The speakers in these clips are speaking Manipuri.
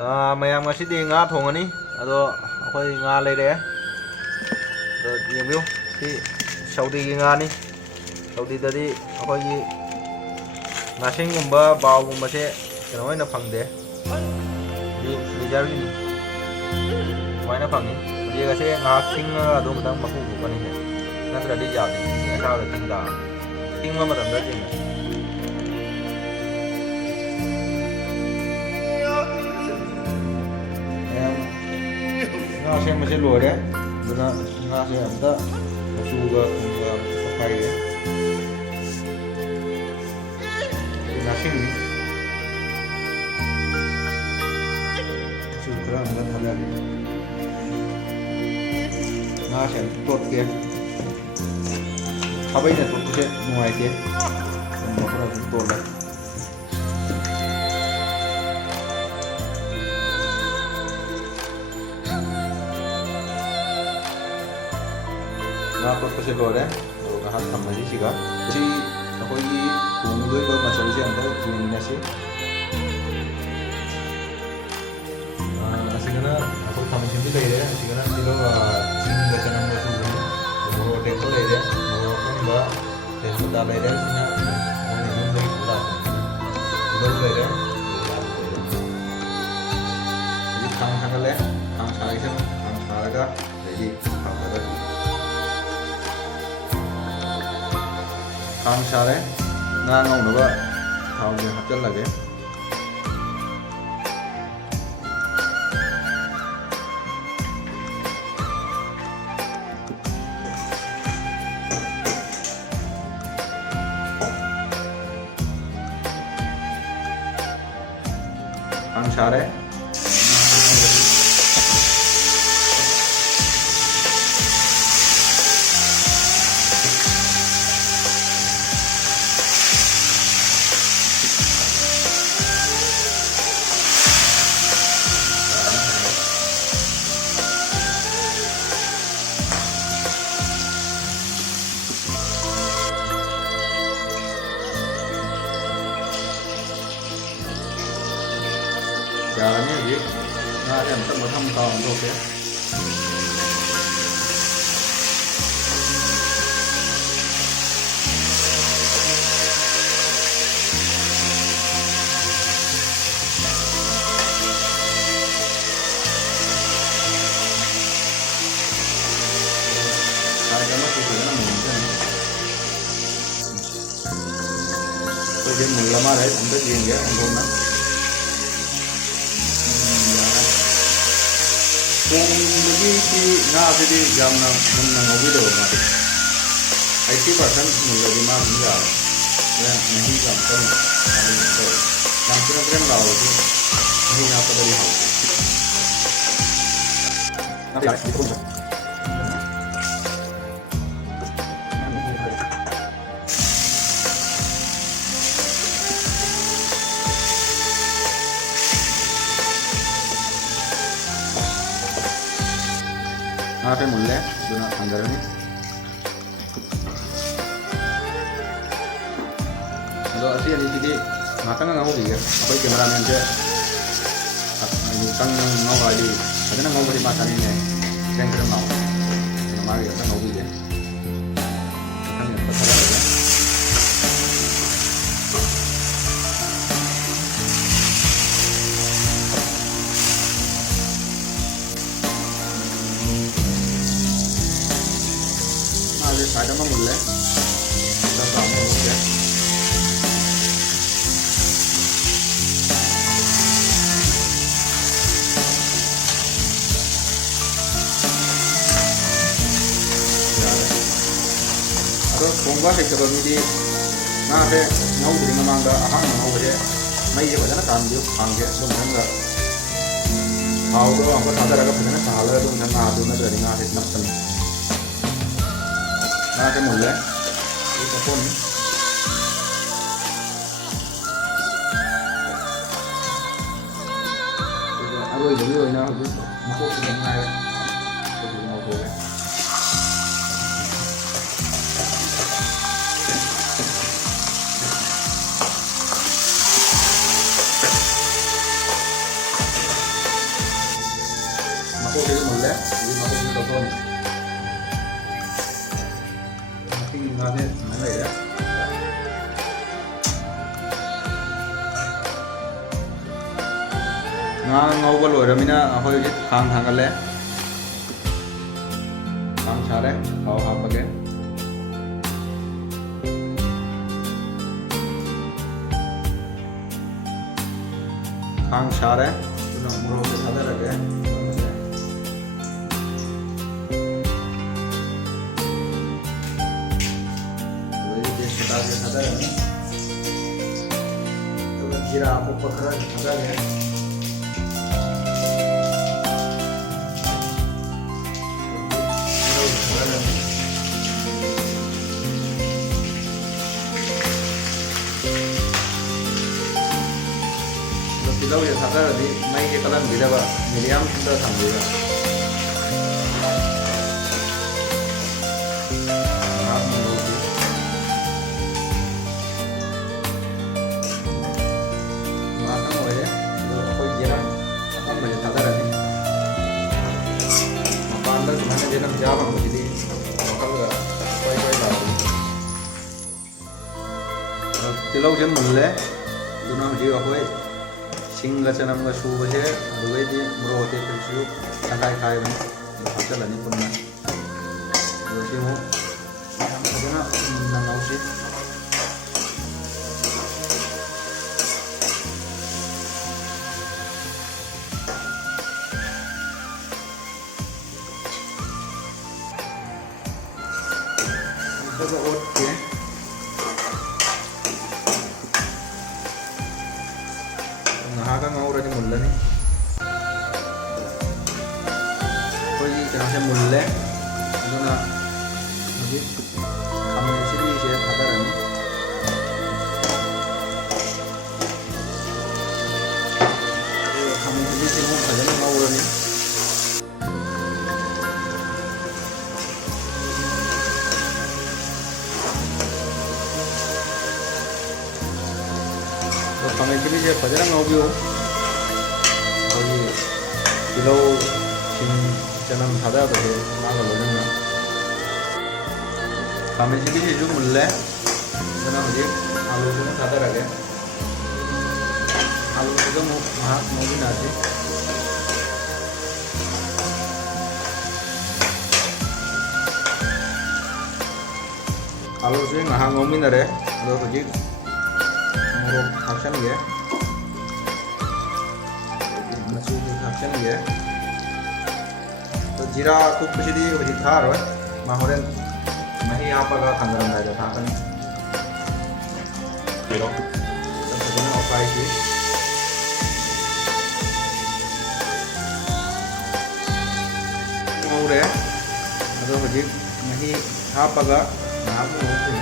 ꯃꯌꯥꯝ ꯉꯁꯤꯗꯤ ꯉꯥ ꯊꯣꯡꯉꯅꯤ ꯑꯗꯣ ꯑꯩꯈꯣꯏ ꯉꯥ ꯂꯩꯔꯦ ꯑꯗꯣ ꯌꯦꯡꯕꯤꯌꯨ ꯁꯤ ꯁꯧꯗꯤꯒꯤ ꯉꯥꯅꯤ ꯁꯧꯗꯤꯗꯗꯤ ꯑꯩꯈꯣꯏꯒꯤ ꯉꯥꯁꯤꯡꯒꯨꯝꯕ ꯕꯥꯎꯒꯨꯝꯕꯁꯦ ꯀꯩꯅꯣ ꯑꯣꯏꯅ ꯐꯪꯗꯦ ꯂꯤꯖꯔꯒꯤꯅꯤ ꯁꯨꯃꯥꯏꯅ ꯐꯪꯉꯤ ꯍꯧꯖꯤꯛ ꯑꯁꯦ ꯉꯥꯏꯍꯥꯛ ꯇꯤꯡꯉꯒ ꯑꯗꯨꯝ ꯈꯤꯇꯪ ꯃꯀꯨ ꯈꯣꯛꯀꯅꯤꯁꯦ ꯅꯠꯇ꯭ꯔꯗꯤ ꯌꯥꯗꯦ ꯏꯁꯤꯡ ꯑꯁꯥꯕꯗ ꯇꯤꯡ ꯇꯥꯕꯅꯤ ꯇꯤꯡꯕ ꯃꯇꯝꯗ ꯆꯤꯡꯉꯦ ꯉꯥ ꯁꯦꯝꯕꯁꯦ ꯂꯣꯏꯔꯦ ꯑꯗꯨꯅ ꯉꯥꯁꯦ ꯑꯝꯇ ꯃꯆꯨꯒ ꯊꯨꯝꯒ ꯑꯝꯇ ꯇꯣꯠꯈꯥꯏꯒꯦ ꯉꯥꯁꯤꯡꯅꯤ ꯃꯆꯨ ꯈꯔ ꯑꯃꯒ ꯊꯥꯗꯔꯤ ꯉꯥꯁꯦ ꯑꯝꯇ ꯇꯣꯠꯀꯦ ꯈꯥꯕꯩꯅ ꯇꯣꯠꯄꯁꯦ ꯅꯨꯡꯉꯥꯏꯇꯦ ꯑꯗꯨꯝ ꯈꯔ ꯑꯗꯨꯝ ꯇꯣꯠꯂꯦ ꯉꯥ ꯇꯣꯠꯄꯁꯦ ꯂꯣꯏꯔꯦ ꯑꯗꯨꯒ ꯉꯥꯏꯍꯥꯛ ꯊꯝꯃꯅꯤ ꯁꯤꯒ ꯁꯤ ꯑꯩꯈꯣꯏꯒꯤ ꯊꯣꯡꯗꯣꯏꯕ ꯃꯆꯜꯁꯦ ꯑꯝꯇ ꯌꯦꯡꯃꯤꯟꯅꯁꯤ ꯑꯁꯤꯒꯅ ꯑꯩꯈꯣꯏ ꯈꯥꯃꯦꯟꯁꯤꯟꯕꯤ ꯂꯩꯔꯦ ꯑꯁꯤꯒꯅ ꯆꯤꯡꯒ ꯆꯅꯝꯒ ꯁꯨꯕꯅꯤ ꯃꯣꯔꯣꯛ ꯑꯇꯦꯛꯄ ꯂꯩꯔꯦ ꯃꯣꯔꯣꯛ ꯑꯀꯪꯕ ꯇꯦꯖꯄꯇꯥ ꯂꯩꯔꯦ ꯁꯤꯅ ꯃꯣꯏꯅ ꯌꯨꯝꯗꯒꯤ ꯄꯨ ꯂꯥꯛꯄꯅꯤ ꯇꯤꯜꯍꯧ ꯂꯩꯔꯦ ꯌꯥꯝ ꯂꯩꯔꯦ ꯍꯧꯖꯤꯛ ꯈꯥꯡ ꯊꯥꯡꯒꯠꯂꯦ ꯈꯥꯡ ꯁꯥꯔꯤꯁꯤꯅ ꯈꯥꯡ ꯁꯥꯔꯒ ꯑꯗꯩꯗꯤ ꯊꯝꯒꯗꯕꯅꯤ ꯈꯥꯡ ꯁꯥꯔꯦ ꯉꯥ ꯉꯧꯅꯕ ꯊꯥꯎꯁꯦ ꯍꯥꯞꯆꯤꯜꯂꯒꯦ ꯈꯥꯡ ꯁꯥꯔꯦ ꯌꯥꯔꯅꯤ ꯍꯧꯖꯤꯛ ꯉꯥꯁꯦ ꯑꯝꯇ ꯃꯊꯪ ꯃꯊꯪ ꯑꯣꯟꯊꯣꯛꯀꯦ ꯁꯥꯏꯗ ꯑꯃꯁꯨ ꯐꯖꯅ ꯃꯨꯟꯖꯅꯤ ꯑꯩꯈꯣꯏꯁꯦ ꯃꯨꯜꯂ ꯃꯥꯜꯂꯦ ꯑꯝꯇ ꯌꯦꯡꯒꯦ ꯑꯣꯟꯊꯣꯛꯅ ꯊꯣꯡꯕꯒꯤ ꯉꯥꯁꯤꯗꯤ ꯌꯥꯝꯅ ꯃꯨꯟꯅ ꯉꯧꯕꯤꯗꯕ ꯃꯥꯗꯤ 80% ꯃꯨꯜꯂꯗꯤ ꯃꯥ ꯑꯗꯨꯝ ꯌꯥꯔꯦ ꯍꯣꯔꯦꯟ ꯃꯍꯤꯒ ꯑꯃꯨꯛꯇꯪ ꯇꯧꯋꯦ ꯌꯥꯝ ꯀ꯭ꯔꯦꯝ ꯀ꯭ꯔꯦꯝ ꯂꯥꯎꯔꯁꯨ ꯃꯍꯤ ꯍꯥꯞꯄꯗꯗꯤ ꯍꯥꯎꯇꯦ ꯉꯥꯁꯦ ꯃꯨꯜꯂꯦ ꯑꯗꯨꯅ ꯊꯥꯡꯊꯔꯅꯤ ꯑꯗꯣ ꯑꯁꯤ ꯑꯅꯤꯁꯤꯗꯤ ꯉꯥꯛꯇꯪ ꯉꯧꯈꯤꯒꯦ ꯑꯩꯈꯣꯏ ꯀꯦꯃꯦꯔꯥꯃꯦꯟꯁꯦ ꯀꯪꯅ ꯉꯧ ꯍꯥꯏꯗꯤ ꯐꯖꯅ ꯉꯧꯕꯗꯤ ꯃꯥ ꯆꯥꯅꯤꯡꯉꯦ ꯀ꯭ꯔꯦꯝ ꯀ꯭ꯔꯦꯝ ꯂꯥꯎ ꯑꯗꯨꯅ ꯃꯥꯒꯤ ꯑꯝꯇ ꯉꯧꯕꯤꯒꯦ ꯃꯊꯪ ꯑꯝꯇ ꯊꯥꯗꯔꯒꯦ ꯉꯥꯁꯦ ꯁꯥꯏꯠ ꯑꯃ ꯃꯨꯜꯂꯦ ꯈꯔ ꯑꯃ ꯉꯧꯒꯦ ꯑꯗꯣ ꯊꯣꯡꯕ ꯍꯩꯇꯕ ꯃꯤꯗꯤ ꯉꯥꯁꯦ ꯉꯧꯗ꯭ꯔꯤ ꯃꯃꯥꯡꯗ ꯑꯍꯥꯟꯕ ꯉꯧꯕꯁꯦ ꯃꯩꯁꯦ ꯐꯖꯅ ꯊꯥꯟꯕꯤꯌꯨ ꯈꯥꯡꯁꯦ ꯑꯗꯨ ꯃꯊꯪꯗ ꯊꯥꯎꯗꯣ ꯑꯃꯨꯛ ꯊꯥꯗꯔꯒ ꯐꯖꯅ ꯁꯥꯍꯜꯂꯒ ꯑꯗꯨ ꯃꯊꯪ ꯉꯥꯗꯨ ꯅꯠꯇ꯭ꯔꯗꯤ ꯉꯥꯁꯦ ꯅꯞꯄꯅꯤ ꯉꯥꯁꯦ ꯃꯨꯜꯂꯦ ꯑꯗꯨ ꯆꯠꯊꯣꯛꯅꯤ ꯑꯗꯨꯒ ꯑꯔꯣꯏꯕꯒꯤ ꯑꯣꯏꯅ ꯍꯧꯖꯤꯛ ꯃꯀꯣꯛꯁꯤꯗ ꯉꯥꯏꯔꯦ ꯑꯗꯨꯁꯨ ꯉꯧꯊꯣꯛꯑꯒꯦ ꯉꯥ ꯉꯧꯕ ꯂꯣꯏꯔꯕꯅꯤꯅ ꯑꯩꯈꯣꯏ ꯍꯧꯖꯤꯛ ꯈꯥꯡ ꯊꯥꯡꯒꯠꯂꯦ ꯈꯥꯡ ꯁꯥꯔꯦ ꯊꯥꯎ ꯍꯥꯞꯄꯒꯦ ꯈꯥꯡ ꯁꯥꯔꯦ ꯑꯗꯨꯅ ꯃꯣꯔꯣꯛꯁꯦ ꯊꯥꯗꯔꯒꯦ ꯑꯗꯨꯗꯒꯤ ꯇꯦꯖꯄꯇꯥꯁꯦ ꯊꯥꯗꯔꯅꯤ ꯑꯗꯨꯒ ꯖꯤꯔꯥ ꯑꯄꯣꯞꯄ ꯈꯔ ꯊꯥꯗꯔꯦ ꯇꯤꯜꯍꯧꯁꯦ ꯊꯥꯗꯔꯗꯤ ꯃꯩꯁꯦ ꯀꯜꯍꯟꯕꯤꯗꯕ ꯃꯤꯗꯤꯌꯝꯗ ꯊꯝꯕꯤꯕ ꯉꯥꯏꯍꯥꯛ ꯃꯨꯜꯍꯧꯁꯤ ꯉꯥꯏꯍꯥꯛꯇꯪ ꯑꯣꯏꯔꯦ ꯑꯗꯣ ꯑꯩꯈꯣꯏ ꯌꯦꯅꯝ ꯑꯀꯪꯕꯁꯦ ꯊꯥꯗꯔꯅꯤ ꯃꯄꯥꯟꯗ ꯁꯨꯃꯥꯏꯅ ꯌꯦꯅꯝ ꯆꯥꯕ ꯐꯪꯕꯁꯤꯗꯤ ꯋꯥꯈꯜꯒ ꯀꯣꯏ ꯂꯥꯎꯕꯅꯤ ꯇꯤꯜꯍꯧꯁꯦ ꯃꯨꯜꯂꯦ ꯑꯗꯨꯅ ꯍꯧꯖꯤꯛ ꯑꯩꯈꯣꯏ ꯁꯤꯡꯒ ꯆꯅꯝꯒ ꯁꯨꯕꯁꯦ ꯑꯗꯨꯗꯩꯗꯤ ꯃꯣꯔꯣꯛ ꯑꯇꯦꯛꯄꯁꯤꯁꯨ ꯇꯪꯈꯥꯏ ꯈꯥꯏꯕꯅꯤ ꯍꯥꯞꯆꯤꯜꯂꯅꯤ ꯄꯨꯟꯅ ꯑꯗꯣ ꯁꯤ ꯑꯃꯨꯛ ꯌꯥꯝ ꯐꯖꯅ ꯃꯨꯟꯅ ꯉꯧꯁꯤ ꯑꯗꯨꯒ ꯑꯣꯠꯀꯦ ꯉꯥꯏꯍꯥꯛꯀ ꯉꯧꯔꯗꯤ ꯃꯨꯜꯂꯅꯤ ꯑꯩꯈꯣꯏꯒꯤ ꯀꯩꯅꯣꯁꯦ ꯃꯨꯜꯂꯦ ꯑꯗꯨꯅ ꯍꯧꯖꯤꯛ ꯈꯥꯃꯦꯟ ꯑꯁꯤꯟꯕꯤꯁꯦ ꯊꯥꯗꯔꯅꯤ ꯑꯗꯨꯒ ꯈꯥꯃꯦꯟ ꯑꯁꯤꯟꯕꯤꯁꯦ ꯑꯃꯨꯛ ꯐꯖꯅ ꯉꯧꯔꯅꯤ ꯈꯥꯃꯦꯟ ꯑꯁꯤꯟꯕꯤꯁꯦ ꯐꯖꯅ ꯉꯧꯕꯤꯌꯨ ꯑꯩꯈꯣꯏꯒꯤ ꯇꯤꯜꯍꯧ ꯁꯤꯡ ꯆꯅꯝ ꯊꯥꯗꯕꯁꯦ ꯃꯥꯒ ꯂꯣꯏꯅꯅ ꯈꯥꯃꯦꯟ ꯑꯁꯤꯟꯕꯤꯁꯤꯁꯨ ꯃꯨꯜꯂꯦ ꯑꯗꯨꯅ ꯍꯧꯖꯤꯛ ꯑꯂꯨꯁꯤ ꯑꯃꯨꯛ ꯊꯥꯗꯔꯒꯦ ꯑꯂꯨꯁꯤꯗ ꯑꯃꯨꯛ ꯉꯥꯏꯍꯥꯛ ꯉꯧꯃꯤꯟꯅꯁꯤ ꯑꯂꯨꯁꯤ ꯉꯥꯏꯍꯥꯛ ꯉꯧꯃꯤꯟꯅꯔꯦ ꯑꯗꯣ ꯍꯧꯖꯤꯛ ꯃꯣꯔꯣꯛ ꯍꯥꯞꯆꯟꯒꯦ ꯃꯆꯨꯁꯨ ꯍꯥꯞꯆꯟꯒꯦ ꯑꯗꯣ ꯖꯤꯔꯥ ꯀꯨꯞꯄꯁꯤꯗꯤ ꯍꯧꯖꯤꯛ ꯊꯥꯔꯣꯏ ꯃꯥ ꯍꯣꯔꯦꯟ ꯃꯍꯤ ꯍꯥꯞꯄꯒ ꯊꯥꯡꯗꯔꯝꯗꯥꯏꯗ ꯊꯥꯛꯀꯅꯤ ꯐꯖꯅ ꯑꯣꯠꯈꯥꯏꯁꯤ ꯉꯧꯔꯦ ꯑꯗꯣ ꯍꯧꯖꯤꯛ ꯃꯍꯤ ꯍꯥꯞꯄꯒ ꯉꯥꯏꯍꯥꯛ ꯉꯧꯁꯤ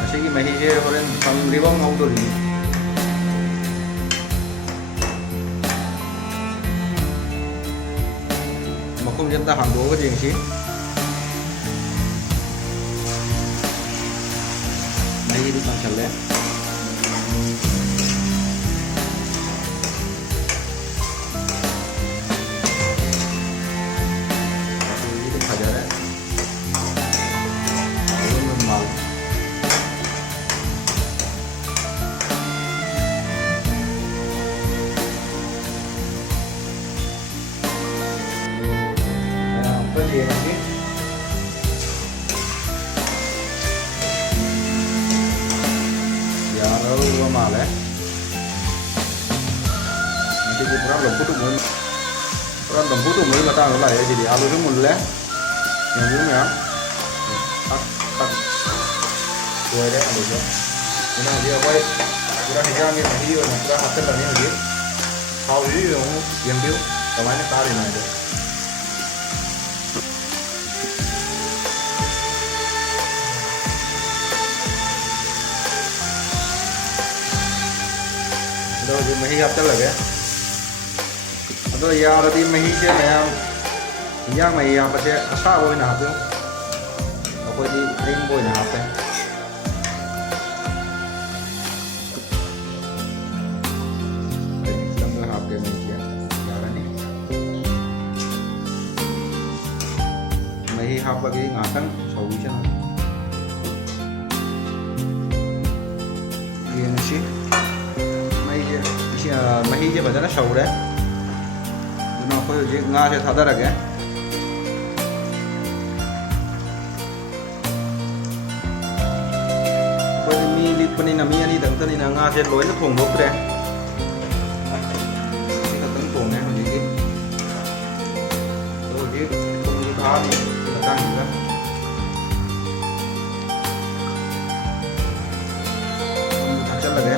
ꯃꯁꯤꯒꯤ ꯃꯍꯤꯁꯦ ꯍꯣꯔꯦꯟ ꯐꯪꯗ꯭ꯔꯤꯐꯥꯎ ꯉꯧꯗꯣꯔꯤꯅꯤ ꯃꯈꯨꯝꯁꯦ ꯑꯝꯇ ꯍꯥꯡꯗꯣꯛꯑꯒ ꯌꯦꯡꯁꯤ ꯃꯍꯤꯗꯤ ꯀꯪꯁꯜꯂꯦ ꯃꯆꯨꯁꯤꯗꯤ ꯐꯖꯔꯦ ꯑꯗꯨꯝ ꯃꯥꯜꯂꯦ yengsi ya lalu dua male nanti kita peran lembut tuh mulai matang lah ya jadi alu itu mulai yang dulu ya cut dua deh alu itu ini dia apa kurang hijau nih hijau nih kurang hasil lah nih hijau hau ini yang dia kemana tarik aja rồi thì mày gặp chắc là cái rồi giờ là đi mày chứ mày giờ mày phải sẽ sao rồi nào chứ rồi đi anh rồi nào cái xong rồi học cái mình kia giờ là này mày học cái ngã tăng sầu chứ ꯍꯧꯖꯤꯛꯁꯤ ꯃꯍꯤꯁꯦ ꯐꯖꯅ ꯁꯧꯔꯦ ꯑꯗꯨꯅ ꯑꯩꯈꯣꯏ ꯍꯧꯖꯤꯛ ꯉꯥꯁꯦ ꯊꯥꯗꯔꯒꯦ ꯑꯩꯈꯣꯏꯗꯤ ꯃꯤ ꯂꯤꯛꯄꯅꯤꯅ ꯃꯤ ꯑꯅꯤꯗꯪꯇꯅꯤꯅ ꯉꯥꯁꯦ ꯂꯣꯏꯅ ꯊꯣꯡꯗꯣꯛꯇ꯭ꯔꯦ ꯁꯤ ꯈꯛꯇꯪ ꯊꯣꯡꯉꯦ ꯍꯧꯖꯤꯛꯀꯤ ꯑꯗꯣ ꯍꯧꯖꯤꯛ ꯊꯨꯝꯁꯨ ꯊꯥꯛꯑꯅꯤ ꯁꯤ ꯃꯇꯥꯡꯁꯤꯗ ꯊꯨꯝꯁꯨ ꯊꯥꯛꯆꯜꯂꯒꯦ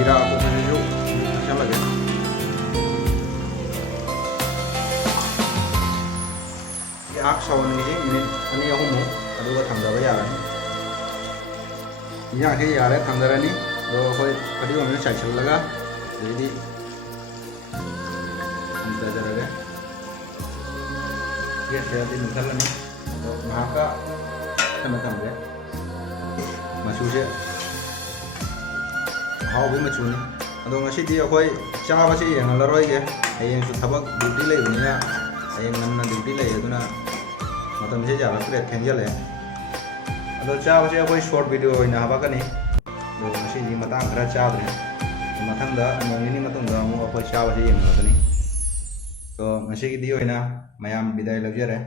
जीरा अपोपसिसु हाचलगे याक सावनगी मिनिट अनि अहुमु अदुगा थंगदबा यारनि इयाके यारे थंगदरनि दो होय फदिगोमने चाइसलगा रेडी अंतजरगे ये सेयादि निकलनि दो महाका थमथमगे मसुसे हाउबी मचुनी अदो ngasidi akhoi chabase yengalaroi hayeng su thabak duty leibnina hayeng nanna duty lei aduna matam se jala kre thenjale ado chabase akhoi short video oina habakani do ngasidi matang khara chabre mathangda nongini matungda amu akhoi chabase yengalatani to ngasigi di oina mayam bidai lagjare